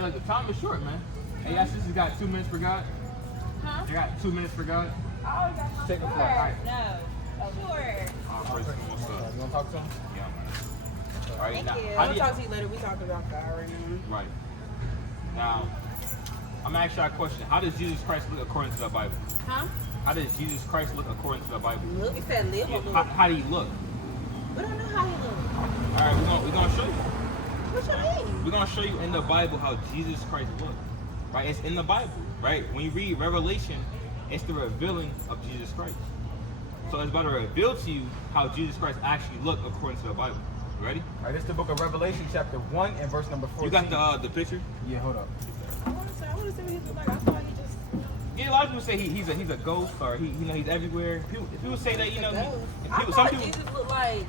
Hey, look, the time is short, man. Hey, y'all sisters got 2 minutes for God? Huh? You got 2 minutes for God? Oh, that's Take a sure. flight. All right. No. Sure. Praise the Lord, son. You want to talk to him? Yeah, man. All right, Thank now, you. how I'll do you, talk to you later. We talking about God right now. right. Now, I'm going to ask you a question. How does Jesus Christ look according to the Bible? Huh? How does Jesus Christ look according to the Bible? Look, it said live Yeah, or look. how do he look? We don't know how he look. All right, we're gonna show you. What you mean? We're gonna show you in the Bible how Jesus Christ looked. Right? It's in the Bible, right? When you read Revelation, it's the revealing of Jesus Christ. So it's about to reveal to you how Jesus Christ actually looked according to the Bible. You ready? All right, this is the book of Revelation, chapter 1 and verse number 14. You got the picture? Yeah, hold up. I want to say what he look like. I thought he just. Yeah, a lot of people say he's a ghost or he's everywhere. People say that I some thought people Jesus looked like.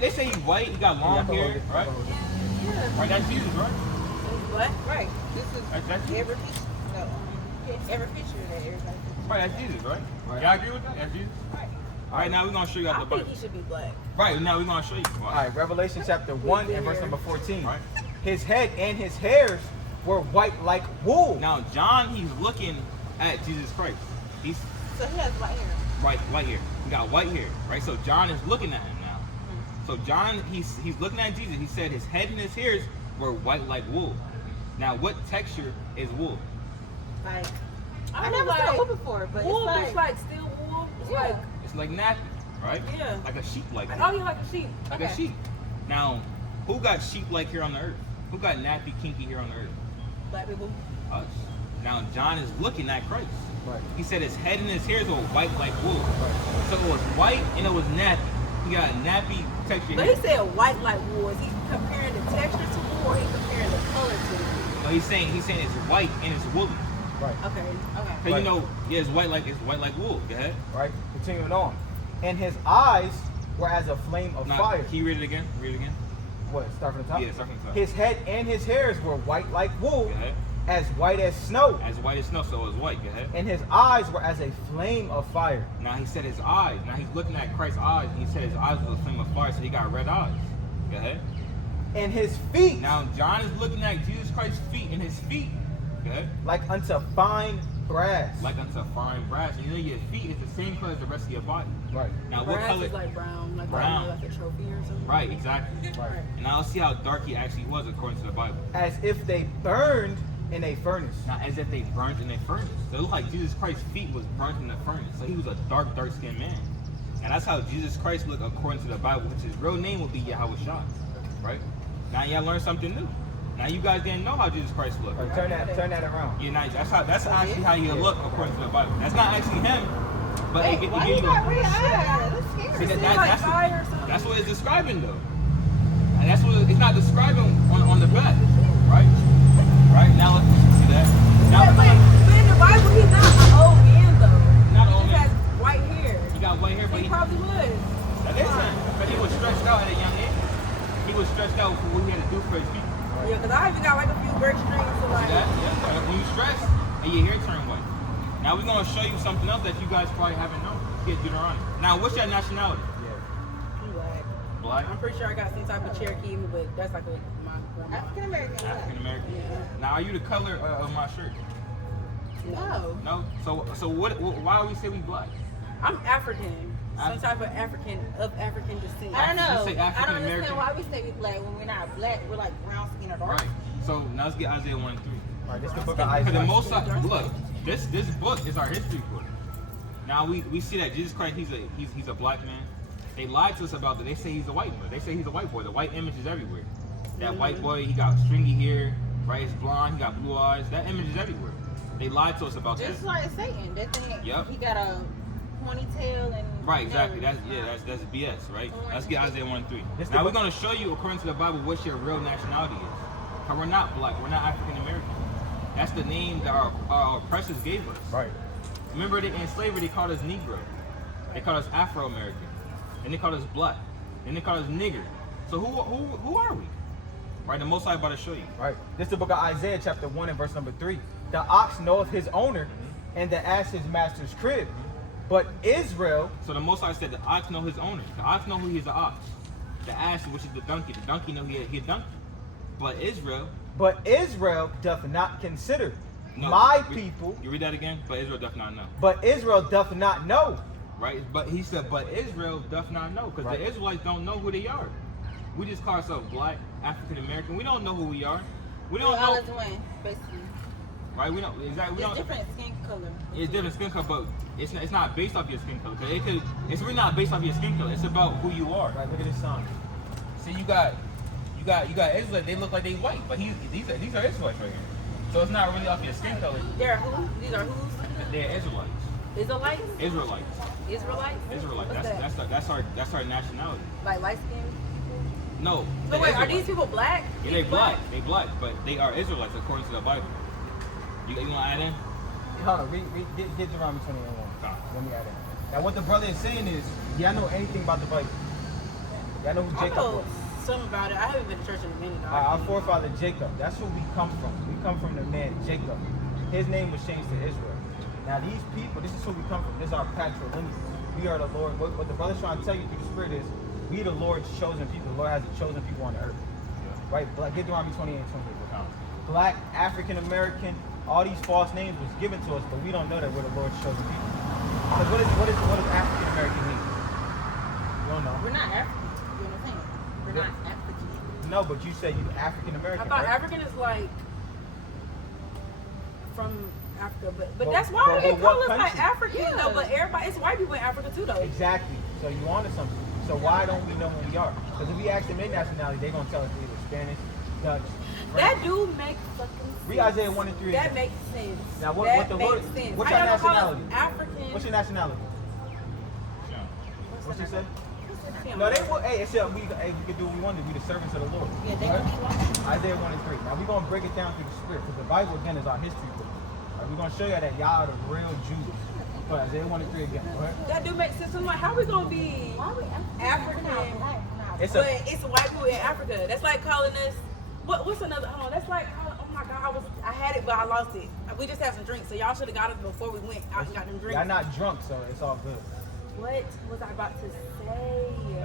they say he's white, he got long hair, right? Yeah. Right, that's Jesus, right? What? Right. This is That's Jesus. every picture. No. Every picture that everybody. Right, that's Jesus, right? Right. Y'all agree with that? That's Jesus. Right. All right, now we're gonna show you out I the think Bible. he should be black. Right, now we're gonna show you. All right, Revelation chapter 1 and verse number 14. Right. His head and his hairs were white like wool. Now John, he's looking at Jesus Christ. He's So he has white hair. white hair. He got white hair, right? So John is looking at him now. So John, he's looking at Jesus. He said his head and his hairs were white like wool. Now, what texture is wool? Like. I I never never saw saw wool wool before, but Wool it's looks like steel wool. It's Yeah. like, It's like nappy, right? Yeah. Like a sheep like oh, that. you like a sheep. Like Okay. a sheep. Now, who got sheep like here on the earth? Who got nappy, kinky here on the earth? black people. Us. Now, John is looking at Christ. Right. He said his head and his hairs were white like wool. Right. So it was white and it was nappy. He got a nappy texture But here. he said white like wool. Is he comparing the texture to wool or he comparing the color to wool? No, he's saying it's white and it's woolly. Right. Okay. Okay. Cause Right. you know, yeah, it's white like wool. Go ahead. Right. Continuing on. And his eyes were as a flame of Now, fire. can you read it again? Read it again. What? Start from the top? Yeah, start from the top. His head and his hairs were white like wool, Go ahead. as white as snow. As white as snow, so it was white. Go ahead. And his eyes were as a flame of fire. Now he said his eyes. Now he's looking at Christ's eyes, and he said his eyes was a flame of fire, so he got red eyes. Go ahead. And his feet Now John is looking at Jesus Christ's feet, and his feet, go ahead, like unto fine brass. like unto fine brass. And you know your feet is the same color as the rest of your body. Right. Now what Brass color? is like brown, like Brown. like a trophy or something. Right, exactly. Right. And now let's see how dark he actually was according to the Bible. As if they burned in a furnace. Now, as if they burnt in a furnace. So it looked like Jesus Christ's feet was burnt in a furnace. So he was a dark skinned man. And that's how Jesus Christ looked according to the Bible, which his real name would be Yahweh Shah. Right? Now y'all learned something new. Now you guys didn't know how Jesus Christ looked. Right, turn that around. Yeah, now, that's actually how he look according to the Bible. That's not actually him, but it Why gives you you got red a, eyes? That's See, scary. that's what it's describing though. And that's what it's not describing on the back. Right? Right? Now let's see that. Now But in the Bible, he's not an old man though. Not He an old just man. has white hair. He got white hair, but He probably would. that is him. But he was stretched out at a young age. He was stretched out for what he had to do for his people. Yeah, because I even got like a few work strings to like. Yeah. When you stress and your hair turn white. Now we're gonna show you something else that you guys probably haven't known. Get Deuteronomy. Now what's your nationality? Black. Black? I'm pretty sure I got some type of Cherokee, but that's like my grandma. African American. African American. Yeah. Now are you the color of my shirt? No, No? So why do we say we black? I'm African. Some type of African descent. I don't know. You say I African don't American. understand why we say we black when we're not black. We're like brown skin or dark. Right. So now let's get Isaiah 1 and 3. All right, this is the book of Because the Isaiah. most look, this book is our history book. Now we see that Jesus Christ he's a black man. They lied to us about that. They say he's a white man. They say he's a white boy. The white image is everywhere. That white boy, he got stringy hair, right? He's blonde, he got blue eyes. That image is everywhere. They lied to us about Just that. like Satan. That thing. Yep. He got a ponytail and. Right, exactly. That's BS, right? Let's get Isaiah 1 and 3. This Now the we're book- gonna show you according to the Bible what your real nationality is. Cause we're not black, we're not African American. That's the name that our oppressors gave us. Right. Remember that in slavery they called us Negro. They called us Afro American. And they called us black. Then they called us nigger. So who are we? Right, the Most High about to show you. Right. This is the book of Isaiah, chapter 1 and verse number 3. The ox knoweth his owner, and the ass his master's crib. But Israel, So the Most High said the ox know his owner. The ox know who he is the ox. The ass, which is the donkey know he a donkey. But Israel But Israel doth not consider No, my re- people, You read that again? But Israel doth not know. but Israel doth not know. Right? But he said, but Israel doth not know. Because Right. the Israelites don't know who they are. We just call ourselves black, African American. We don't know who we are. We don't all know. is one, basically. Right? We don't exactly. We It's don't. different skin color. It's different skin color, but it's not based off your skin color. 'Cause it's really not based off your skin color. It's about who you are. Right, look at this sign. So you got Israelites. They look like they white, but these are Israelites right here. So it's not really off your skin color. They're who? These are who's? They're Israelites. Israelites? Israelites. Israelites? Israelites. What's that? That's our nationality. Like light skin? No. So the wait, are Israelites. these people black? Yeah, they black. They black, but they are Israelites according to the Bible. You want to add in? Hold on, get Deuteronomy 28:1. Okay. Let me add it. Now, what the brother is saying is, y'all know anything about the Bible? Y'all know who I Jacob know was? something about it. I haven't been to church in a minute. Our forefather Jacob, that's who we come from. We come from the man Jacob. His name was changed to Israel. Now these people, this is who we come from. This is our patrilineage. We are the Lord. What the brother's trying to tell you through the Spirit is, we the Lord's chosen people. The Lord has chosen people on the earth. Right? Get Deuteronomy 28:28. Black, African American, all these false names was given to us, but we don't know that we're the Lord's chosen people. Because what does African American mean? You don't know. We're not African. You know what I'm saying? We're not African. No, but you said you African I American. thought right? African is like from Africa, but But- that's why but they what call us like country? African though. But everybody, it's white people in Africa too though. Exactly. So you onto something. So why don't we know who we are? Because if we ask them their nationality, they're gonna tell us either Spanish, Dutch, That French. do make fucking sense. Read Isaiah 1-3 That again. makes sense. Now, what that the makes Lord- sense. what's How your y'all gonna call us nationality? African. What's your nationality? What you said? Yeah. No, they will. Hey, it's we can do what we want to be the servants of the Lord. Yeah, they Right? don't Isaiah 1-3. Now we're gonna break it down through the Spirit, because the Bible again is our history book. Right, we're gonna show you that y'all are the real Jews. But Isaiah 1-3 again. Go ahead. That do make sense. I'm like, how we gonna be Why we African? It's But a it's white people in Africa. That's like calling us. What's another? Hold on. That's like. Oh my God. I had it, but I lost it. We just had some drinks, so y'all should have got it before we went out and got them drinks. y'all not drunk, so it's all good. What was I about to say?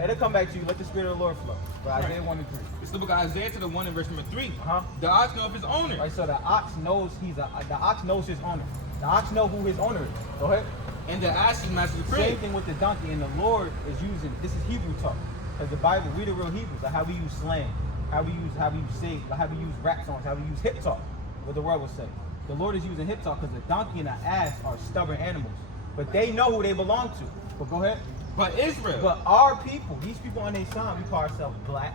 It'll come back to you. Let the Spirit of the Lord flow. But Isaiah 1-3. It's the book of Isaiah to the 1 in verse number 3. Uh-huh. The ox know of his owner. Right, so the ox knows the ox knows his owner. The ox know who his owner is. Go ahead. And the ass is master's Same crib. thing with the donkey, and the Lord is using. This is Hebrew talk, because the Bible, we the real Hebrews. Like how we use slang, how we use say, like how we use rap songs, how we use hip talk. What the world would say. The Lord is using hip talk because the donkey and the ass are stubborn animals, but they know who they belong to. But go ahead. But Israel. But our people, these people on their side, we call ourselves black,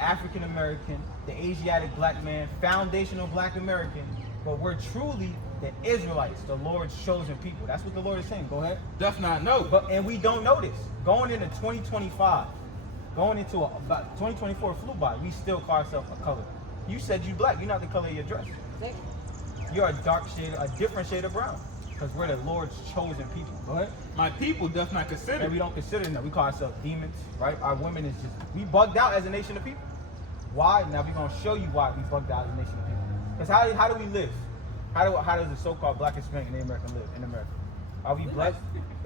African American, the Asiatic black man, foundational black American, but we're truly the Israelites, the Lord's chosen people. That's what the Lord is saying. Go ahead. doth not know. And we don't know this. Going into 2025, going into about 2024 flew by, we still call ourselves a color. You said you black. You're not the color of your dress. You're a dark shade, a different shade of brown. Because we're the Lord's chosen people. Go ahead. My people doth not consider. And we don't consider them that. We call ourselves demons, right? Our women is just, we bugged out as a nation of people. Why? Now we're going to show you why we bugged out as a nation of people. Because how do we live? How does the so-called black Hispanic and American live in America? Are we blessed?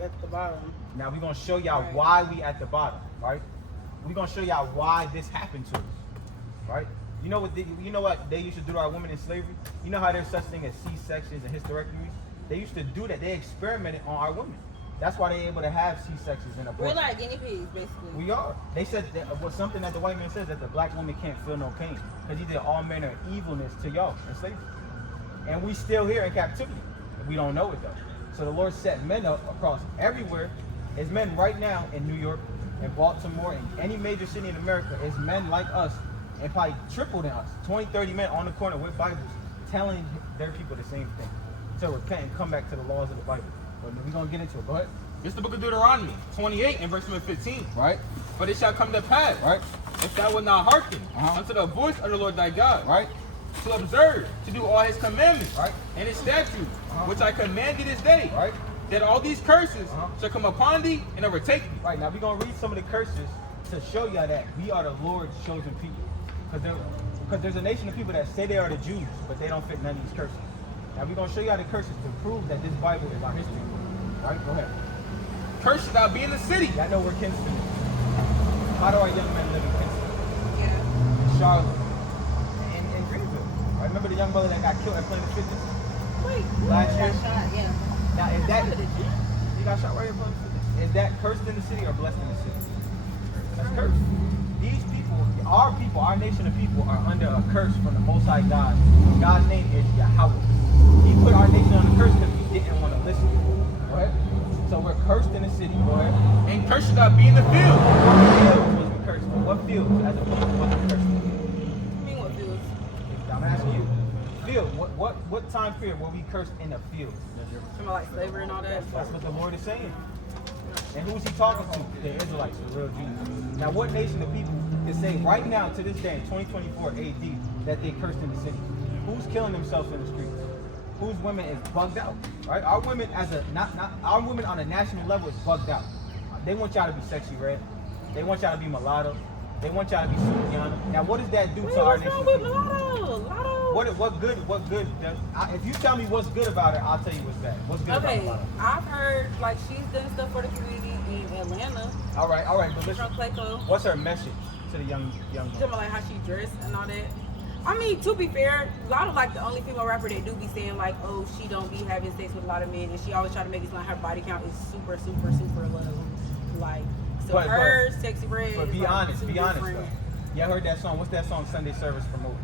At the bottom. Now we're going to show y'all Right. why we at the bottom, right? We're going to show y'all why this happened to us, right? You know what they used to do to our women in slavery? You know how there's such thing as C-sections and hysterectomies? They used to do that. They experimented on our women. That's why they're able to have C-sections and We're abortions. like guinea pigs, basically. We are. They said that was something that the white man says, that the black woman can't feel no pain, because he did all manner of evilness to y'all in slavery. And we still here in captivity. We don't know it though. So the Lord set men up across everywhere. There's men right now in New York, in Baltimore, in any major city in America. It's men like us, and probably triple than us. 20, 30 men on the corner with Bibles telling their people the same thing. To repent and come back to the laws of the Bible. But we're going to get into it. Go ahead. It's the book of Deuteronomy 28 and verse number 15. Right? But it shall come to pass, Right? if thou wilt not hearken Uh-huh. unto the voice of the Lord thy God, Right? to observe, to do all his commandments, Right. and his statutes, Uh-huh. which I command thee this day, Right? that all these curses Uh-huh. shall come upon thee and overtake thee. Right, now we're going to read some of the curses to show y'all that we are the Lord's chosen people. Because there's a nation of people that say they are the Jews, but they don't fit none of these curses. Now we're going to show y'all the curses to prove that this Bible is our history. All right, go ahead. Cursed shall thou be in the city. Y'all know where Kinston is. How do our young men live in Kinston? Yeah. In Charlotte. In Greenville. Remember the young brother that got killed at Planet Fitness Wait, last year? Got shot, yeah. Now, is that what did you? he got shot right at Planet Fitness? Is that cursed in the city or blessed in the city? That's cursed. These people, our nation of people, are under a curse from the Most High God. God's name is Yahweh. He put our nation on the curse because we didn't want to listen. Right? So we're cursed in the city, boy. And curse should not be in the field. What fields was we cursed? What fields as opposed to what we cursed? I mean, what feels? I'm asking you. Field. What time period were we cursed in the field? Something like slavery and all that. That's what the Lord is saying. And who's he talking to? The Israelites, the real Jews. Now, what nation of people can say right now, to this day, in 2024 AD, that they cursed in the city? Who's killing themselves in the streets? Whose women is bugged out? Right? Our women our women on a national level is bugged out. They want y'all to be sexy red. They want y'all to be mulatto. They want y'all to be Sukiana. Now, what does that do Wait, to our what's nation? wrong with mulatto? Mulatto? What good does, if you tell me what's good about it, I'll tell you what's bad. What's good Okay, about mulatto? I've heard like she's done stuff for the community in Atlanta. All right, but She's listen. from Clayco. What's her message to the young She's talking about like how she dressed and all that. I mean, to be fair, a lot of like the only female rapper they do be saying like, oh, she don't be having sex with a lot of men, and she always try to make it sound like her body count is super, super, super low. Like, so her Sexy Red. But is, be like, honest, two be honest different- though. Y'all heard that song? What's that song Sunday Service promoted?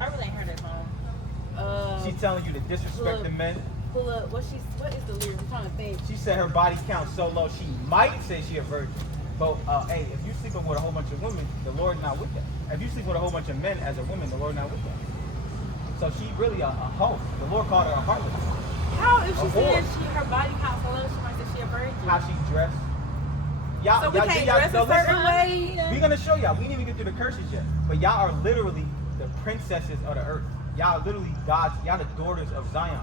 I really ain't heard that song. She's telling you to disrespect the men. Pull up. What is the lyric? I'm trying to think. She said her body count so low she might say she a virgin. But hey, if you sleeping with a whole bunch of women, the Lord not with that. If you sleep with a whole bunch of men as a woman, the Lord not with that. So she really a hoe. The Lord called her a harlot. How if she A said whore. her body count so low, she might say she a virgin? How she dressed. So we can't dress a certain way. We're gonna show y'all. We didn't even get through the curses yet. But y'all are literally the princesses of the earth. Y'all are literally God's, y'all the daughters of Zion.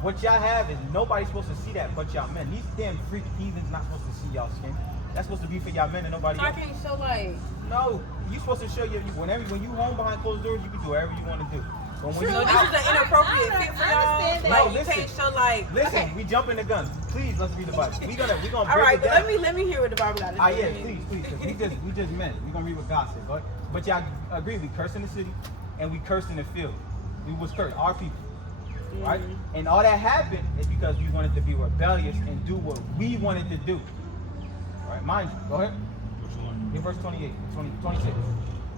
What y'all have is nobody's supposed to see that but y'all men. These damn freak heathens not supposed to see y'all skin. That's supposed to be for y'all men and nobody So I else. can't show like. No, you supposed to show you when you home behind closed doors, you can do whatever you want to do. But when So you this is an inappropriate fit for I y'all. understand that. Like No, you listen. can't show like. listen, Okay. we jumping the gun. Please, let's read the Bible. We gonna break All right, it but down. let me hear what the Bible got to say. Ah, yeah, please, 'cause we just men. We gonna read what God said, but y'all agree? We cursed in the city, and we cursed in the field. We was cursed, our people, right? And all that happened is because we wanted to be rebellious and do what we wanted to do. Right? Mind you, go ahead. Which one? Get verse 28, 26.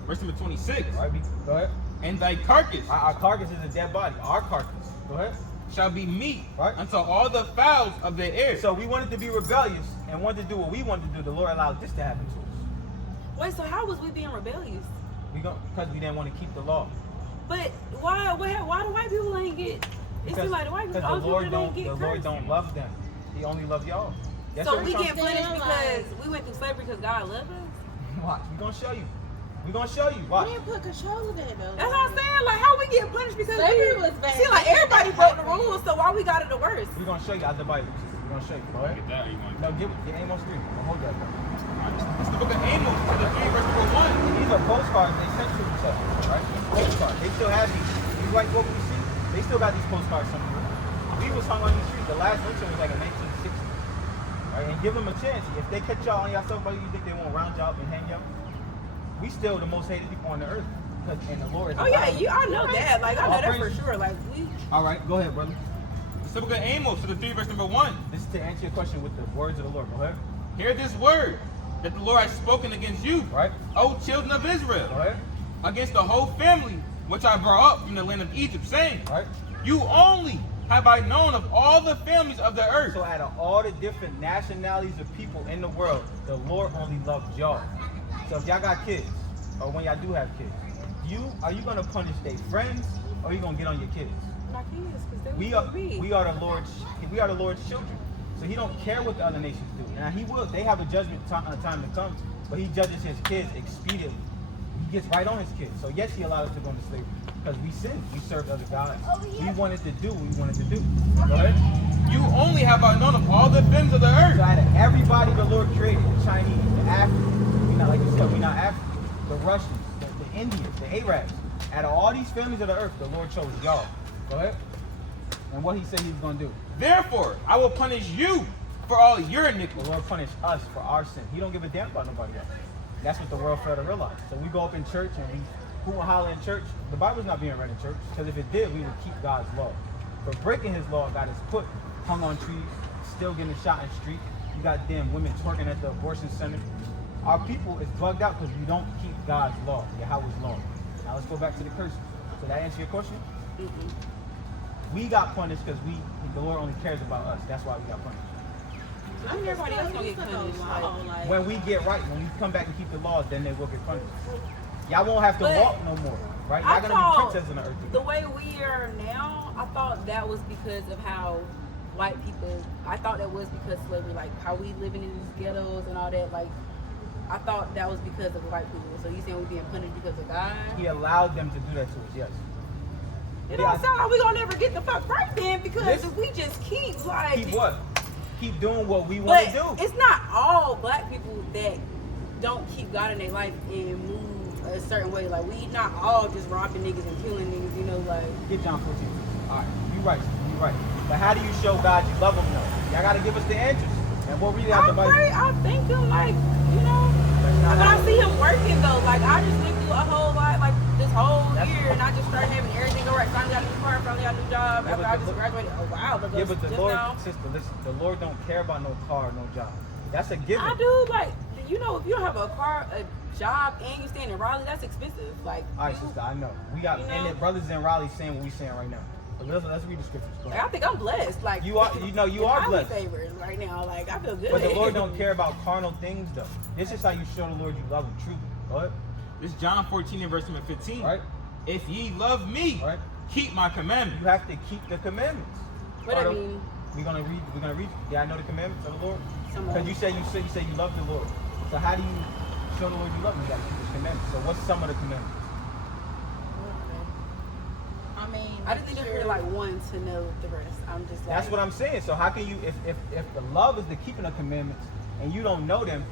Verse number 26. All right, go ahead. And thy carcass Our carcass is a dead body. Our carcass. Go ahead. shall be meat Right. unto all the fowls of the air. So we wanted to be rebellious and wanted to do what we wanted to do. The Lord allowed this to happen to us. Wait, so how was we being rebellious? Because we didn't want to keep the law. But why do white people ain't get? It seems like the white people, all the the Lord people don't, didn't get the Lord cursed. don't love them. He only loves y'all. That's So what we we're get trying- punished Damn, because we went through slavery because God loved us. Watch, we're gonna show you. We're gonna show you. Watch. We didn't put control of that though. That's what I'm saying. Like how we get punished because Slavery we was bad. See, like everybody broke the rules, so why we got it the worst? We're gonna show you out the Bible. We're gonna show you. Go ahead. Get that, or you want No, get Amos 3. I'll hold that. Bro. It's the book of Amos, chapter 3, verse number 1. These are postcards they sent to each other, right? Postcards. They still have these. You like what we see? They still got these postcards somewhere. We was hung on the street. The last lynching was like in 1960. Right? And give them a chance. If they catch y'all on yourself, buddy, you think they won't round y'all up and hang y'all? We still the most hated people on the earth. And the Lord is Oh yeah, alive. I know that. Like I know All that for praise. sure. Like we. All right, go ahead, brother. It's the book of Amos, chapter 3, verse number 1. This is to answer your question with the words of the Lord. Go ahead. Hear this word that the Lord has spoken against you, Right? O children of Go Israel, ahead. against the whole family which I brought up from the land of Egypt, saying, Right? You only have I known of all the families of the earth. So out of all the different nationalities of people in the world, the Lord only loved y'all. So if y'all got kids, or when y'all do have kids, are you gonna punish their friends, or are you gonna get on your kids? My kids, because they We are the Lord's children. So He don't care what the other nations do. Now He will. They have a judgment time to come, but He judges His kids expediently. He gets right on His kids. So yes, He allowed us to go into slavery because we sinned. We served other gods. We wanted to do what we wanted to do. Go ahead. You only have I known of all the families of the earth. So out of everybody the Lord created, the Chinese, the Africans, we not like you said, we not Africans, the Russians, the Indians, the Arabs. Out of all these families of the earth, the Lord chose y'all. Go ahead. And what He said He was gonna do. Therefore, I will punish you for all your The iniquities. Lord punished us for our sin. He don't give a damn about nobody else. That's what the world failed to realize. So we go up in church and who will holler in church, the Bible's not being read in church. Because if it did, we would keep God's law. For breaking his law, God is put, hung on trees, still getting shot in the street. You got damn women twerking at the abortion center. Our people is bugged out because we don't keep God's law, Yahweh's law. Now let's go back to the curses. Did that answer your question? We got punished because the Lord only cares about us. That's why we got punished. I mean, everybody else gonna get punished. Like, When we get right, when we come back and keep the laws, then they will get punished. Y'all won't have to But walk no more, right? I Y'all gonna thought be princesses on the earth. the way we are now, I thought that was because of how white people. I thought that was because slavery, like how we living in these ghettos and all that. Like, I thought that was because of white people. So you saying we being punished because of God? He allowed them to do that to us, yes. It don't sound like we gonna never get the fuck right then, because This- if we just keep like Keep what? Keep doing what we want But to do. it's not all black people that don't keep God in their life and move a certain way. Like, we not all just robbing niggas and killing niggas, you know, like. Get John 14. All right, you right, you right. But how do you show God you love him though? Y'all gotta give us the answers. And we'll read it out the Bible. I'm thinking like, you know, not but I how- see him working though. Like, I just went through a whole lot, like this whole That's- year, and I just started having everything go right. Finally got a new car, finally got a new job. Yeah, After but I the- just graduated, oh wow, look Yeah, us but the just Lord, now. sister, listen, the Lord don't care about no car, no job. That's a given. I do, like, you know, if you don't have a car, a job, and you stand in Raleigh, that's expensive. Like, All right, you- sister, I know. We got, You and know? the brothers in Raleigh saying what we saying right now. But let's read the scriptures. Go Like, ahead. I think I'm blessed. Like, You are- you know, you are highly blessed. favored right now. Like, I feel good. But the Lord don't care about carnal things though. This is how you show the Lord you love him truly. Go ahead. This is John 14 and verse number 15. Right? If ye love me, Right? keep my commandments. You have to keep the commandments. But I mean, We're gonna read. Yeah, I know the commandments of the Lord. some of Because them. you say you love the Lord. So how do you show the Lord you love him? You gotta keep his commandments. So what's some of the commandments? I mean, I just need to hear like one to know the rest. I'm just like, That's what I'm saying. So how can you, if the love is the keeping of commandments and you don't know them,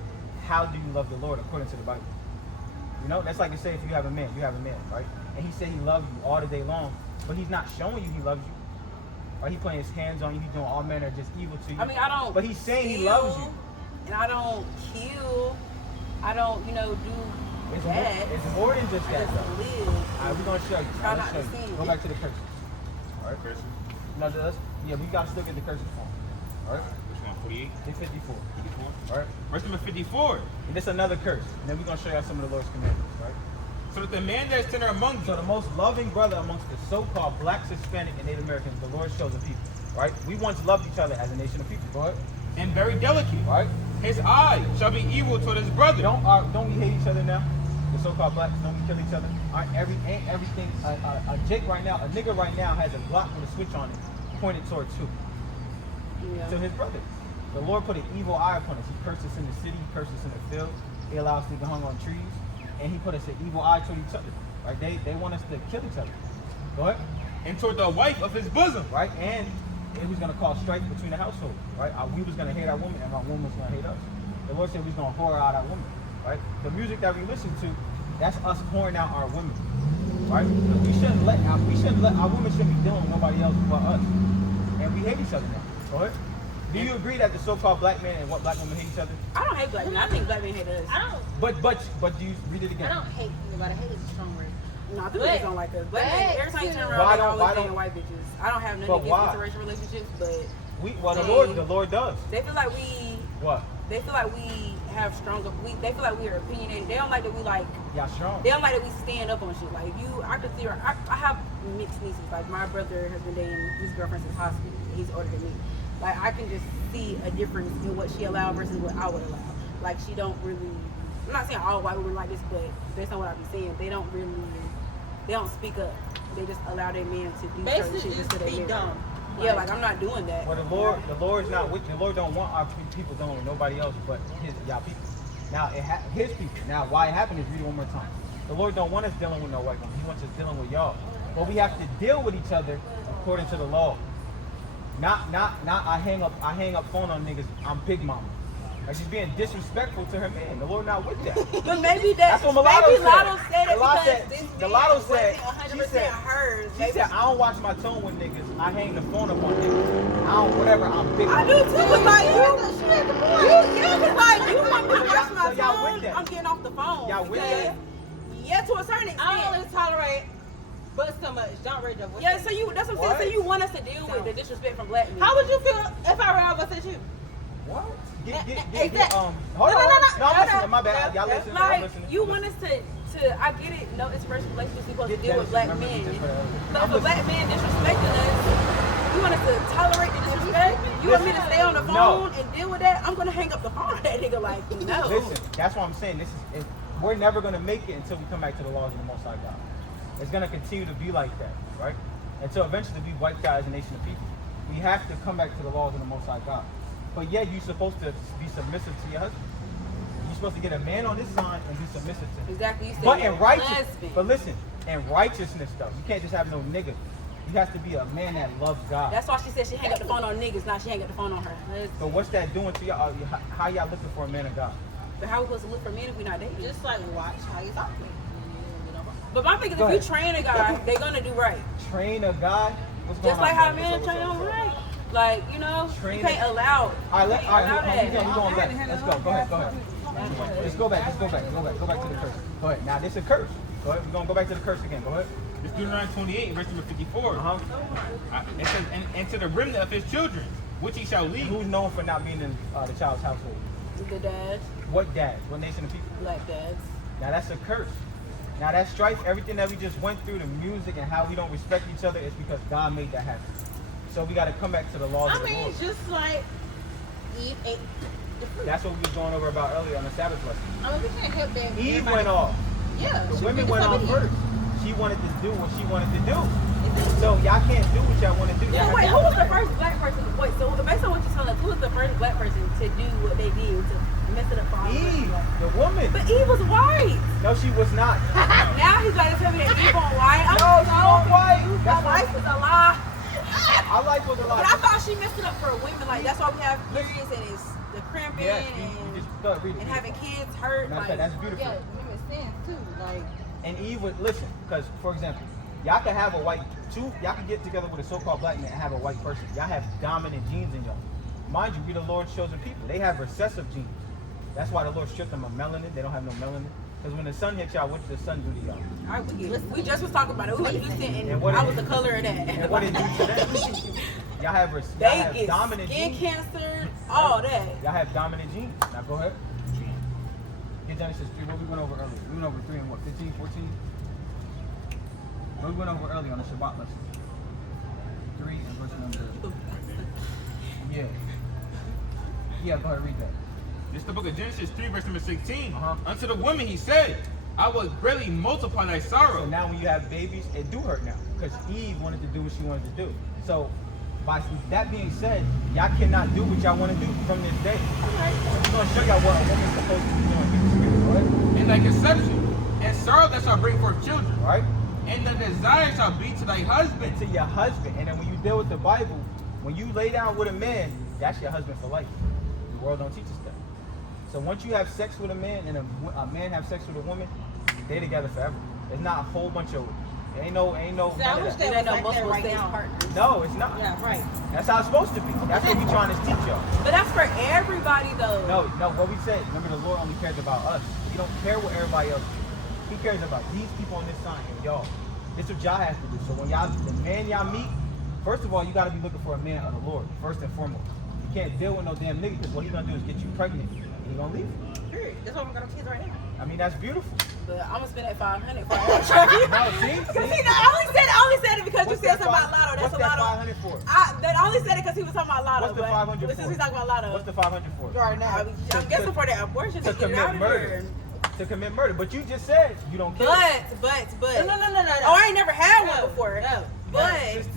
how do you love the Lord according to the Bible? You know, that's like to say if you have a man, right? And he said he loves you all the day long, but he's not showing you he loves you. Right? He's putting his hands on you, he's doing all manner of just evil to you. I mean, I don't. But he's saying he steal, loves you. and I don't kill. I don't, do It's that. more, it's more than just I that just though. live. All right, we're gonna show you. Try Let's not show to you. sin. Go back to the curses. All right, Verse, now yeah, we gotta still get the curses form. All right, which one? 48? hit 54. 54? All right, Verse number 54. and this another curse, and then we're gonna show you some of the Lord's commandments. Right. So that the man that is sinner among So you, the most loving brother amongst the so-called blacks, Hispanic, and Native Americans, the Lord's chosen people. Right. We once loved each other as a nation of people. Go ahead. and very delicate, Right. his eye shall be evil toward his brother. Don't we hate each other now? The so-called blacks, don't we kill each other? Ain't everything a Jake right now, a nigga right now has a Glock with a switch on it, pointed towards who? Yeah. To his brother. The Lord put an evil eye upon us. He cursed us in the city, he cursed us in the field. He allows us to get hung on trees, and he put us an evil eye toward each other. Right? They want us to kill each other. Go ahead. And toward the wife of his bosom. Right? And it was gonna cause strife between the household. Right? We was gonna hate our woman, and our woman was gonna hate us. The Lord said we was gonna whore out our woman. Right? The music that we listen to, that's us pouring out our women. Right? We shouldn't let our women shouldn't be dealing with nobody else but us. And we hate each other now. Go ahead. Do you agree that the so-called black man and what black women hate each other? I don't hate black men. I think black men hate us. I don't. But do you read it I again? don't hate anybody. Hate is a strong word. No, I think But- niggas don't like us. Black men, every time you turn Why around, they don't- always why dating don't- white bitches. I don't have But nothing why? against interracial relationships, but The Lord does. they feel like we What? have stronger. They feel like we are opinionated. They don't like that we like. Y'all strong. They don't like that we stand up on shit. Like, if you, I consider, I have mixed nieces. Like, my brother has been dating his girlfriend since high school. He's older than me. Like, I can just see a difference in what she allowed versus what I would allow. Like, she don't really, I'm not saying all white women like this, but based on what I've been saying, they don't speak up. They just allow their men to do certain Basically, shit just until they be marry. dumb. Yeah, like, I'm not doing that. Well, the Lord's not with. The Lord don't want our people dealing with nobody else but y'all people. Now, his people. Now, why it happened is read it one more time. The Lord don't want us dealing with no white women. He wants us dealing with y'all. But we have to deal with each other according to the law. Not I hang up phone on niggas. I'm big mama. Like, she's being disrespectful to her man. The Lord not with that. But maybe That's what Mulatto maybe said. Lotto said it Mulatto because said- this Mulatto man said- wasn't she 100% said- hers. She said, I don't watch my tone with niggas. I hang the phone up on niggas. I don't, whatever, I'm big. I do too, cause like you want me to watch my So y'all with phone, that? I'm getting off the phone. Y'all with because- that? Yeah, to a certain extent. I only tolerate but so much. Don't raise your voice. Yeah, so that's what I'm saying. So you want us to deal with the disrespect from black men. How would you feel if I ran over at you? What? Exactly. Hold on. No, I'm listening. My bad. Y'all listening. I'm Like, listening. you want us to I get it. No, it's first relationships supposed to deal with black men. But if I'm a black man disrespecting us, you want us to tolerate the disrespect? You want me to stay on the phone and deal with that? I'm gonna hang up the phone at that nigga. Like, no. Listen, that's what I'm saying. We're never gonna make it until we come back to the laws of the Most High God. It's gonna continue to be like that, right? Until eventually we wipe out as a nation of people. We have to come back to the laws of the Most High God. But yeah, you're supposed to be submissive to your husband. You're supposed to get a man on this side and be submissive to him. Exactly. You said But you're in a righteousness, husband. but listen, in righteousness though, you can't just have no nigga. You have to be a man that loves God. That's why she said she hang up the phone on niggas. Now she hang up the phone on her. So what's that doing to y'all? How y'all looking for a man of God? But how we supposed to look for men if we're not dating? Just like watch how you talk to me. But my thing is, if you train a guy, they're gonna do right. Train a guy? What's going Just like on, how bro? men What's train up, on what's up? right. Like, you know, Train you can't it. allow. All right, you can't allow we that. going left. Let's go. Go ahead. Let's go back. Go back to the curse. Go ahead. Now this is a curse. Go ahead. We're gonna go back to the curse again. Go ahead. It's Deuteronomy 28, verse number 54. It says, and to the remnant of his children, which he shall lead. Who's known for not being in the child's household? The dads, What dad? What nation of people? black dads. Now that's a curse. Now that strife, everything that we just went through, the music and how we don't respect each other, is because God made that happen. So we got to come back to the laws I of the mean, Lord. just like Eve ate the fruit. That's what we was going over about earlier on the Sabbath lesson. I mean, we can't help that. Eve everybody- went off. Yeah. The she women picked went up off Eve. first. She wanted to do what she wanted to do. So y'all can't do what y'all want to do. So Y'all wait, have who to- was the first black person? Wait, so based on what you're telling us, who was the first black person to do what they did to mess it up for all the rest of Eve, us? the woman. But Eve was white. No, she was not. Now he's about to tell me that Eve on white. I'm No, she so was white. confused. That's My what- life is a lie. I like what the But I lot. thought she messed it up for women. Like, that's why we have periods and it's the cramping Yes, you just go read it. and having kids hurt. Matter of Like, fact, that's beautiful. Yeah, women sin too. Like, And Eve would listen, because for example, y'all can have y'all can get together with a so-called black man and have a white person. Y'all have dominant genes in y'all. Mind you, we the Lord's chosen people. They have recessive genes. That's why the Lord stripped them of melanin. They don't have no melanin. Because when the sun hits y'all, what does the sun do to y'all? all right, we just was talking about it. We was Houston and And what I it- was the color of that. And what it do to them? Y'all have They get dominant skin genes. cancer, all that. Y'all have dominant genes. Now go ahead. Get Genesis 3. What we went over earlier? We went over 3 and what? 15, 14? What we went over earlier on the Shabbat lesson? 3 and verse number. Yeah. Yeah, go ahead, read that. This is the book of Genesis 3, verse number 16. Uh-huh. Unto the woman he said, I will greatly multiply thy sorrow. So now when you have babies, it do hurt now. Because Eve wanted to do what she wanted to do. So by that being said, y'all cannot do what y'all want to do from this day. I'm going to show y'all what a woman's supposed to be doing. Go ahead. And thy conception, and sorrow that shall bring forth children. All right? And the desire shall be to thy husband. To your husband. And then when you deal with the Bible, when you lay down with a man, that's your husband for life. The world don't teach us that. So once you have sex with a man and a man have sex with a woman, they together forever. It's not a whole bunch of ain't no See, I none wish of they that. They was know like that multiple right sex now. partners. No, it's not. Yeah, right. That's how it's supposed to be. That's what we trying to teach y'all. But that's for everybody though. No, what we said, remember the Lord only cares about us. He don't care what everybody else does. He cares about these people on this side and y'all. This is what y'all have to do. So when the man y'all meet, first of all, you gotta be looking for a man of the Lord, first and foremost. You can't deal with no damn nigga, because what he's gonna do is get you pregnant and he's gonna leave you. Period. That's why we're gonna kids right now. I mean, that's beautiful. But I'm gonna spend that 500 for a trucking. No, see? I only said it because What's you said that something about Lotto. That's what's a that Lotto. 500 for? I only said it because he was talking about Lotto. What's the but 500 since for? we talking about Lotto, What's the 500 for? Right now. I'm guessing for that abortion To to get it commit out of murder. there. To commit murder. But you just said you don't care. But. No. Oh, I ain't never had one No, before. no. But. Sister,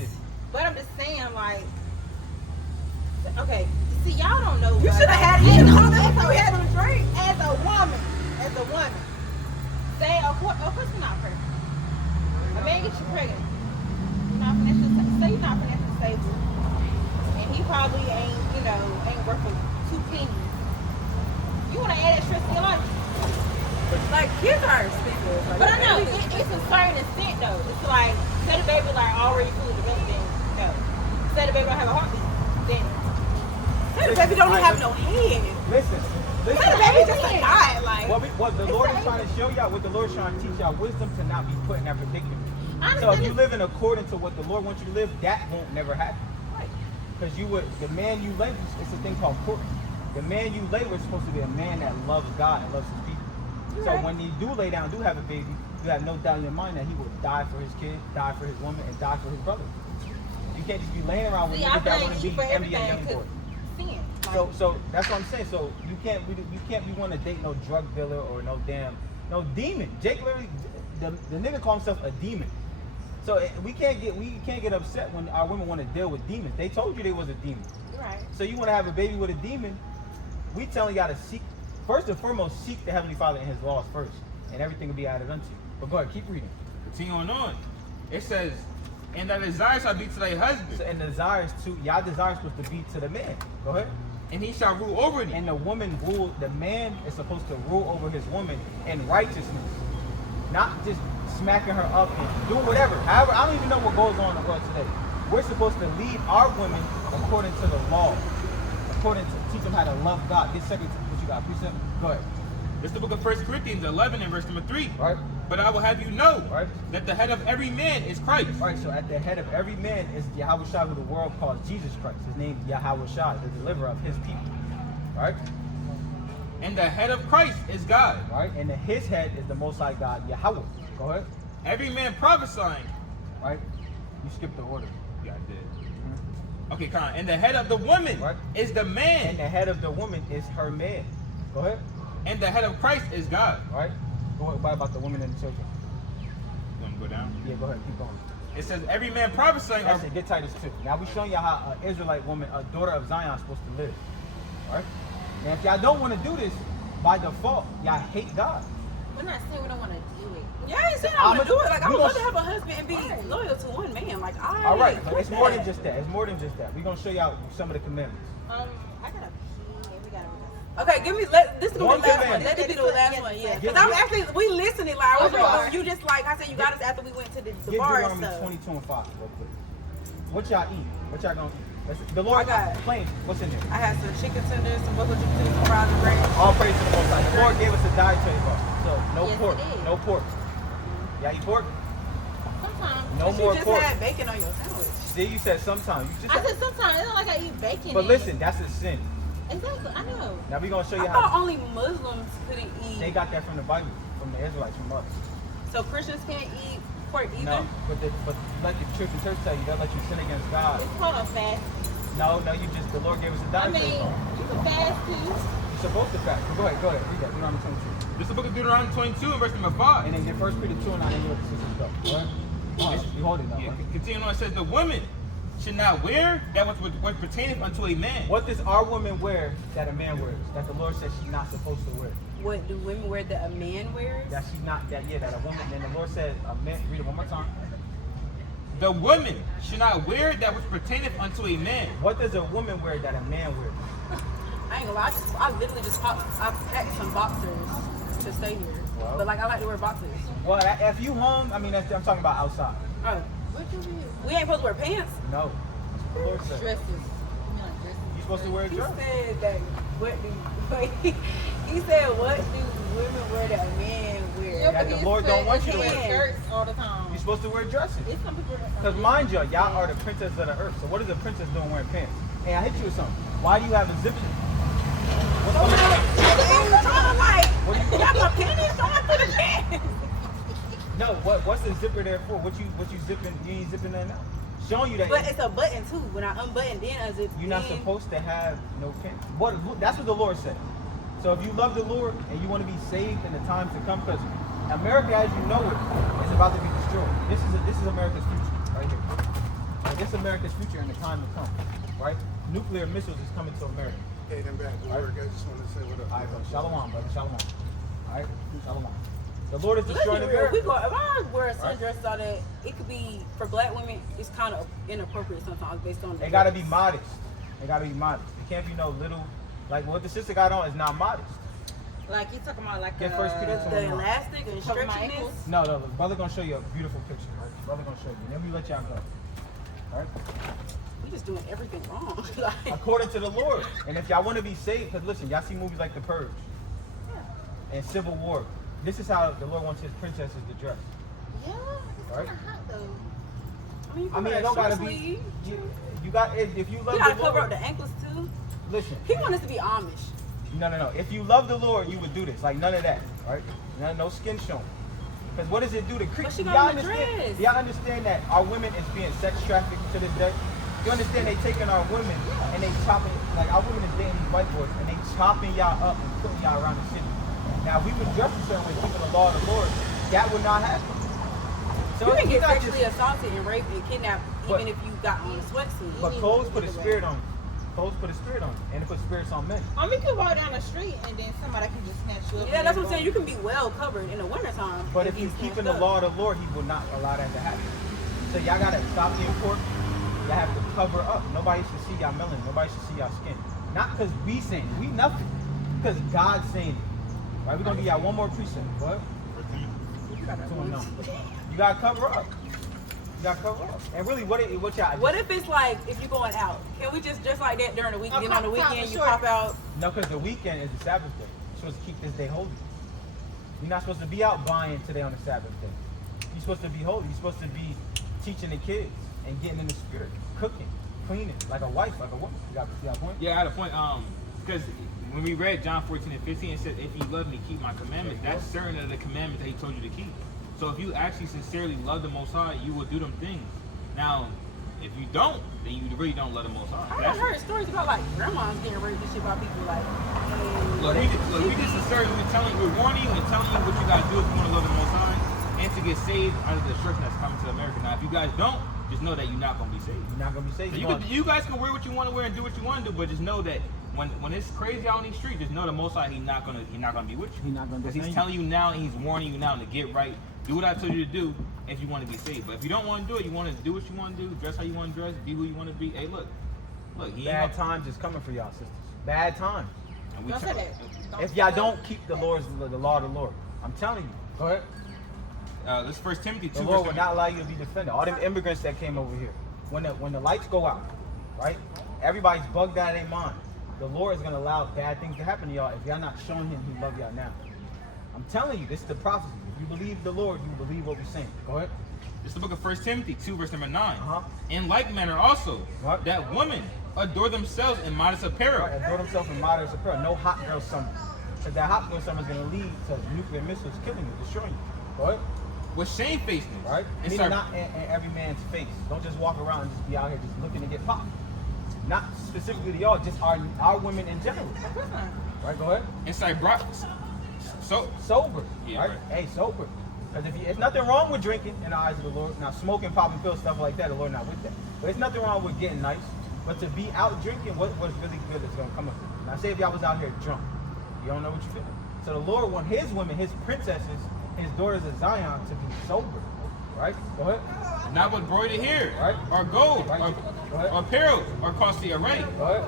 But I'm just saying, like, okay, see, y'all don't know. You what should have I- had it. You should have called as that before a- we had on the drink. As a woman, say, of course we're not pregnant. A man gets you pregnant. You're not financially, say you're not financially stable, and he probably ain't worth a 2 pennies. You want to add that stress to your life? Like, kids are expensive. Like, But I know it's a certain extent though. It's like, say the baby like already fully developed, then no. Say the baby don't have a heartbeat, then Say the baby don't even have no head. listen, Listen, The baby just a God, like. what the It's Lord the is trying to show y'all, what the Lord is trying to teach y'all, wisdom to not be put in that predicament. I So if understand you it's- live in accordance to what the Lord wants you to live, that won't never happen. Right. Because the man you lay with, it's a thing called courting. The man you lay with is supposed to be a man that loves God and loves his people. You're So right. when you do lay down, do have a baby, you have no doubt in your mind that he will die for his kid, die for his woman, and die for his brother. You can't just be laying around with See, I niggas that blame want to you be for NBA everything young boy. 'cause sin. So that's what I'm saying. So you can't be want to date no drug dealer or no demon. Jake literally, the nigga called himself a demon. So we can't get upset when our women want to deal with demons. They told you they was a demon. Right. So you want to have a baby with a demon? We telling y'all to seek, first and foremost, seek the Heavenly Father and His laws first, and everything will be added unto you. But go ahead, keep reading. Continuing on. It says, and thy desire shall be to thy husband, So, and the desire is to y'all desire is supposed to be to the man. Go ahead. and he shall rule over thee. And the man is supposed to rule over his woman in righteousness, not just smacking her up and doing whatever. However, I don't even know what goes on in the world today. We're supposed to lead our women according to the law, according to teach them how to love God. This second, what you got? Precept? Go ahead. This is the book of 1 Corinthians 11 and verse number 3. Right? But I will have you know Right. that the head of every man is Christ. Right, so at the head of every man is Yahweh Shai, who the world calls Jesus Christ. His name is Yahweh Shai, the deliverer of his people. Right? And the head of Christ is God. Right? And his head is the Most High God, Yahweh. Go ahead. Every man prophesying. Right? You skipped the order. Yeah, I did. Okay, Con. And the head of the woman Right. is the And man. the head of the woman is her man. Go ahead. And the head of Christ is God. Right? Go ahead. What about the women and the children? You want to go down? Yeah, go ahead. Keep going. It says every man prophesying. That's it. Get Titus 2. Now we showing y'all how an Israelite woman, a daughter of Zion, is supposed to live. Right? Now if y'all don't want to do this, by default, y'all hate God. We're not saying we don't want to do it. Yeah, I ain't saying I'm gonna do it. Like I we would love to gonna- have a husband and be Right. loyal to one man. Like All right, but want it's more that. than just that. It's more than just that. We're gonna show y'all some of the commandments. I gotta pee and we gotta. Okay, this is gonna One be the last one. commandment. Let this be the last one, yeah. Because Give- I'm actually we listening like I was Okay. like, you just like I said you got us after we went to the Give bar and Deuteronomy stuff. 22 and 5 real quick. What y'all eat? What y'all gonna eat? The Lord I got- plain. What's in there? I had some chicken tenders, some buffalo chicken tenders, some fries and bread. All praise to the Most High. The Lord gave us a dietary law. So no Yes, pork. He did. No pork. Y'all eat pork? Sometimes. No But more you just pork. had bacon on your sandwich. See, you said sometimes. You just I said sometimes. It's not like I eat bacon. but and- listen, that's a sin. Exactly. I know. Now we're gonna show you I thought how only Muslims couldn't eat. they got that from the Bible, from the Israelites, from us. So Christians can't eat pork either. No, but let the church and church tell you, they'll let you sin against God. It's called a fast. No, the Lord gave us a I dietary mean, law. you can fast too. You're supposed to fast. But go ahead, read that. Deuteronomy 22. This is the book of Deuteronomy 22 and verse number 5. And then get 1 Peter 2 and 9 and you let the sisters go. All right? You hold it now. Yeah, right? continuing on, it says the woman should not wear that what pertaineth unto a man. What does our woman wear that a man wears? That the Lord says she's not supposed to wear. What do women wear that a man wears? That she's not that that a woman. And the Lord said a man. Read it one more time. The woman should not wear that which pertaineth unto a man. What does a woman wear that a man wears? I ain't gonna lie, I literally just I packed some boxers to stay here. Wow. But like I like to wear boxers. Well, if you home, I mean, I'm talking about outside. Oh, What do you we ain't supposed to wear pants. No. The Lord said. dresses? You know, like dresses. You're supposed to wear a He dress. said that what do he said what do women wear that a man wear? Yeah, That but the he Lord said don't want you you to wear wear. skirts all the time. You're supposed to wear dresses. It's some people that Because mind you, y'all are the princess of the earth. So what is a princess doing wearing pants? Hey, I hit you with something. Why do you have a zip? What I'm trying to like What do you- got my panties showing through the pants. No, what's the zipper there for? What you zipping? You ain't zipping that now. Showing you that But it's a button too. When I unbutton, then unzip. you're not then- supposed to have no pants. That's what the Lord said. So if you love the Lord and you want to be saved in the times to come, because America, as you know it, is about to be destroyed. This is America's future right here. Like, this is America's future in the time to come, right? Nuclear missiles is coming to America. Hey, I'm back. All right. I just wanted to say what up. All right, bro. Shalom, brother. Shalom. All right, shalom. The Lord is Let's destroying be real. America. We go, if I wear sundresses all that, it could be for black women. It's kind of inappropriate sometimes based on. They gotta be modest. They gotta be modest. It can't be no little. Like what the sister got on is not modest. like you talking about like Get First Peter The elastic and Cover my stretchiness. ankles. No, brother gonna show you a beautiful picture. Right? Brother gonna show you. Then we let y'all go. All right. we just doing everything wrong. Like, according to the Lord. And if y'all want to be saved, because listen, y'all see movies like The Purge and Civil War. This is how the Lord wants his princesses to dress. Yeah, it's Right? kind of hot though. I mean, it don't gotta be. sleeve. You got if you love You gotta the cover Lord. up the ankles too. Listen, He want us to be Amish. no. If you love the Lord, you would do this. Like none of that, right? No skin showing. Because what does it do to But creatures? she Y'all got on a understand? dress. Y'all understand that our women is being sex trafficked to this day? You understand they taking our women and they chopping, like our women is dating these white boys and they chopping y'all up and putting y'all around the city. Now if we would dress a certain way, keeping the law of the Lord, that would not happen. So You can it's get not sexually assaulted and raped and kidnapped But- even if you got on a sweatsuit. But clothes put a spirit on you. Clothes put a spirit on you. And it puts spirits on men. I mean, you can walk down the street and then somebody can just snatch you up. Yeah, and that's then what I'm saying. You boom. can be well covered in the wintertime. But if you're keeping the law of the Lord, he will not allow that to happen. So y'all gotta stop being pork. Y'all have to cover up. Nobody should see y'all melanin. Nobody should see y'all skin. Not because we saying it. We nothing. Because God's saying it. Right? We're gonna give y'all one more precept. What? 2-9. You gotta cover up. You gotta cover up. And really, what y'all? What if it's like if you're going out? Can we just dress like that during the week? Then on the Top weekend you short. pop out. No, because the weekend is the Sabbath day. You're supposed to keep this day holy. You're not supposed to be out buying today on the Sabbath day. You're supposed to be holy. You're supposed to be teaching the kids and getting in the spirit, cooking, cleaning, like a wife, like a woman. You got a point? Yeah, I had a point. Because when we read John 14 and 15, it said, "If you love me, keep my commandments." That's certain of the commandments that he told you to keep. So if you actually sincerely love the Most High, you will do them things. Now, if you don't, then you really don't love the Most High. I heard stories about like grandmas getting raped and shit by people like. Look, we just sincerely, we're warning you and telling you what you guys do if you want to love the Most High and to get saved out of the destruction that's coming to America. Now, if you guys don't, just know that you're not gonna be saved. You're not gonna be saved. So you guys can wear what you want to wear and do what you want to do, but just know that when it's crazy out on these streets, just know the Most High, he's not gonna be with you. He's not gonna Because defend he's you. telling you now and he's warning you now to get right. Do what I told you to do if you want to be saved. But if you don't want to do it, you want to do what you want to do, dress how you want to dress, be who you want to be. Hey, look, he Bad ain't times is coming for y'all, sisters. Bad times. and we Don't try- say that. If y'all don't keep the law of the Lord, I'm telling you. Go ahead. This is 1 Timothy 2. The Lord will not allow you to be defended. All them immigrants that came over here, when the lights go out, right? Everybody's bugged out of their mind. The Lord is gonna allow bad things to happen to y'all if y'all not showing Him He love y'all now. I'm telling you, this is the prophecy. If you believe the Lord, you believe what we're saying. Go ahead. This is the book of 1 Timothy 2, verse number 9. Uh-huh. In like manner also, What? that women adore themselves in modest apparel. Right, and throw themselves in moderate apparel. No hot girl summer. Because that hot girl summer is gonna lead to nuclear missiles killing you, destroying you. Go ahead. With shamefacedness. Right? And Meaning sarc- not in every man's face. Don't just walk around and just be out here just looking to get popped. Not specifically to y'all, just our women in general. Of course not. Right? Go ahead. and so Sober. Yeah, right? right. Hey, sober. Because it's nothing wrong with drinking in the eyes of the Lord. Now, smoking, popping pills, stuff like that, the Lord not with that. But it's nothing wrong with getting nice. But to be out drinking, what's really good is going to come up. Now, say if y'all was out here drunk, you don't know what you're doing. So the Lord want His women, His princesses, His daughters of Zion to be sober. Right? Go ahead. not with broidered hair, Right. or gold, Right. or Go ahead. apparel, or costly array, Go ahead.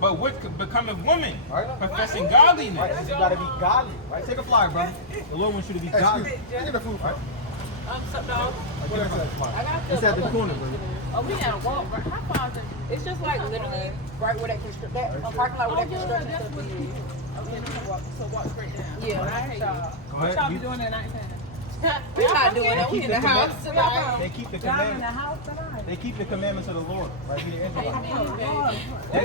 but with becoming women, Right. professing Right, godliness. and you gotta be godly, right? Take a flyer, brother. The Lord wants you to be godly. Get the food, Right? What's up, dog? Where's that flyer? I got It's at the corner, brother. Oh, we gotta walk. How far is it? It's just like literally right where that parking lot where that construction stuff is. So walk straight down. Yeah. Go ahead. You- doing at nighttime? We're not doing They that. We keep in the the house command- tonight. They keep the commandments. They keep the commandments of the Lord, right here. Israelites. They ain't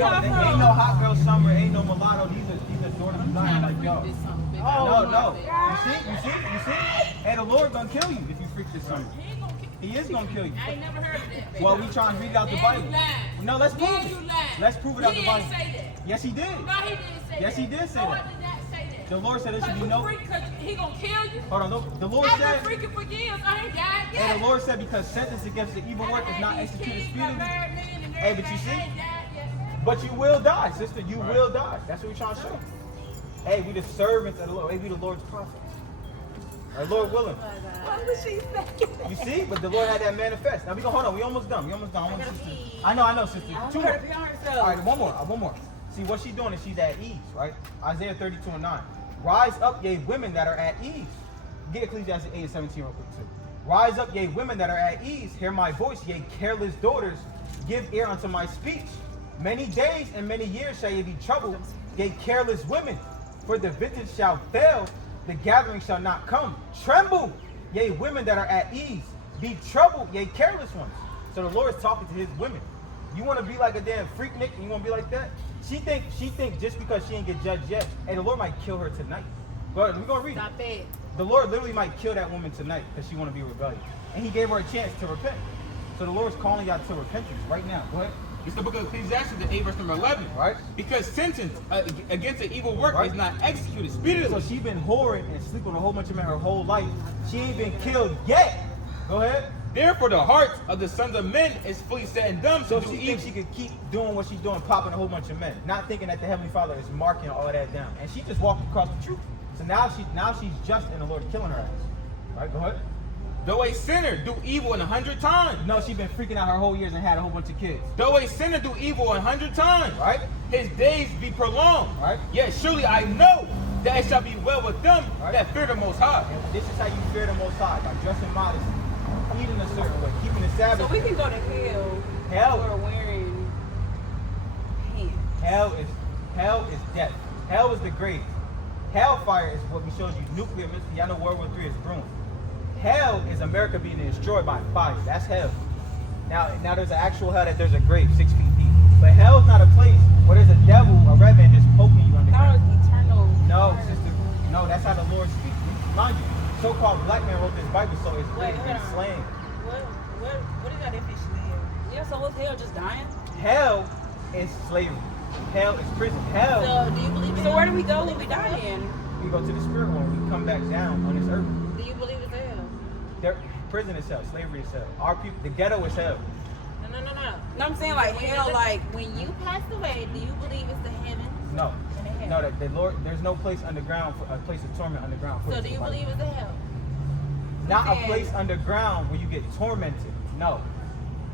no hot girl summer, ain't no mulatto. These are daughters of Zion like y'all. No. You see? Hey, the Lord gonna kill you if you freak this summer. He is gonna kill you. I ain't never heard of that. Well, we trying to read out the Now Bible. you lying. No, let's prove Now it. you lying. Let's prove it out the He Bible. didn't say that. Yes, he did. No, he didn't say Yes, that. he did say No, that. I did not say that. The Lord said there should Cause be you no. freak, cause he gonna kill you. Hold on, the Lord I've said. been freaking for years. I ain't died yet. And the Lord said, because sentence against the evil work is not executed speedily. Hey, but you see? But you will die, sister. You will die. That's what we're trying to show. Hey, we the servants of the Lord. Hey, we the Lord's prophets. Our Lord willing. What was she saying? You see? But the Lord had that manifest. Now we go, hold on. We almost done. I want sister. I know, sister. Two more. All right, one more. See, what she's doing is she's at ease, right? Isaiah 32:9. Rise up, ye women that are at ease. Get Ecclesiastes 8:17 real quick, too. Rise up, ye women that are at ease. Hear my voice, ye careless daughters. give ear unto my speech. Many days and many years shall ye be troubled, yea, careless women. For the vintage shall fail, the gathering shall not come. Tremble, yea, women that are at ease. Be troubled, yea, careless ones. So the Lord is talking to his women. You want to be like a damn freak, Nick, and you want to be like that? She think just because she ain't get judged yet, and the Lord might kill her tonight. But we're going to read it. Stop it. The Lord literally might kill that woman tonight because she want to be rebellious. And he gave her a chance to repent. So the Lord's calling y'all to repentance right now. Go ahead. It's the book of Ecclesiastes, the 8 verse number 11. Right. Because sentence against an evil work Right. is not executed speedily. So she been whoring and sleeping with a whole bunch of men her whole life. She ain't been killed yet. Go ahead. Therefore, the hearts of the sons of men is fully set and dumb. So to do she evil. thinks she could keep doing what she's doing, popping a whole bunch of men, not thinking that the Heavenly Father is marking all of that down. And she just walked across the truth. So now she's just and the Lord killing her ass. Right, go ahead. Though a sinner do evil 100 times. No, she been freaking out her whole years and had a whole bunch of kids. Though a sinner do evil 100 times. Right? His days be prolonged. Right. Yet surely I know that it shall be well with them Right. that fear the Most High. And this is how you fear the Most High, by dressing modestly, eating a certain way, keeping the Sabbath. So we can go to hell. Hell. For wearing pants. Hell is death. Hell is the grave. Hellfire is what we showed you. Nuclear mystery. Y'all know World War III is brewing. Hell is America being destroyed by fire. That's hell. Now there's an actual hell that there's a grave 6 feet deep. But hell's not a place where there's a devil, a red man just poking you That underground. was eternal. No, fire. sister. No, that's how the Lord speaks. Mind you, so-called black man wrote this Bible, so it's Wait, been hold on. slang. What is that definition here? Yeah, so what's hell? Just dying? Hell is slavery. Hell is prison. Hell, So do you believe in So hell? where do we go Do when you we believe die in hell? then? we go to the spirit world. We come back down on this earth. Do you believe it's hell? Prison is hell. Slavery is hell. Our people, the ghetto is hell. No. No, I'm saying like hell, like when you pass away, do you believe it's the heaven? No. And the hell? No, that the Lord, there's no place underground for a place of torment underground. So do you believe it's the hell? Not a saying- place underground where you get tormented. No.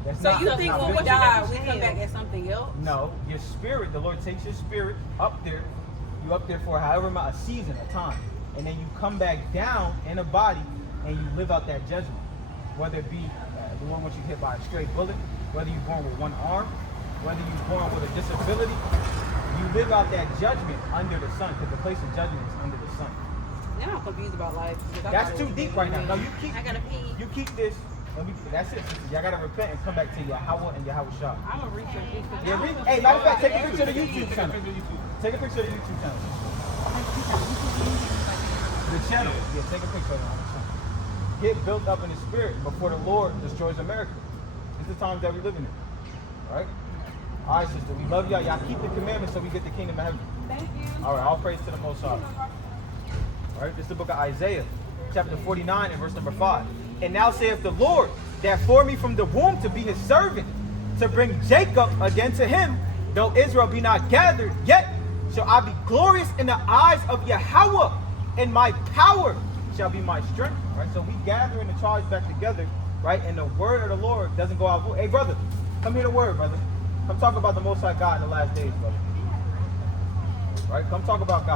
That's so not, you that's think not when we biblical. die, we hell? come back as something else? No, your spirit, the Lord takes your spirit up there. You up there for however amount, a season, a time. And then you come back down in a body and you live out that judgment. Whether it be the one which you hit by a stray bullet, whether you're born with one arm, whether you're born with a disability, you live out that judgment under the sun, because the place of judgment is under the sun. Now I'm confused about life. because I That's thought it too was deep right now. No, you I gotta pee. keep this, and that's it. Y'all gotta repent and come back to Yahweh and Yahweh Shah. I'm gonna reach your feet. Yeah, hey, matter of fact, take a picture of the YouTube channel. Take a picture of the YouTube channel. The channel. Yeah, take a picture of it on the channel. Get built up in the spirit before the Lord destroys America. It's the times that we live in. Right? All right, sister. We love y'all. Y'all keep the commandments so we get the kingdom of heaven. Thank you. All right, all praise to the Most High. All right, this is the book of Isaiah, chapter 49 and verse number 5. And now saith the Lord, that formed me from the womb to be his servant, to bring Jacob again to him, though Israel be not gathered, yet shall I be glorious in the eyes of Yahweh, and my power shall be my strength. Right? So we gathering the tribes back together, right? And the word of the Lord doesn't go out. Hey, brother, come hear the word, brother. Come talk about the Most High God in the last days, brother. Right? Come talk about God.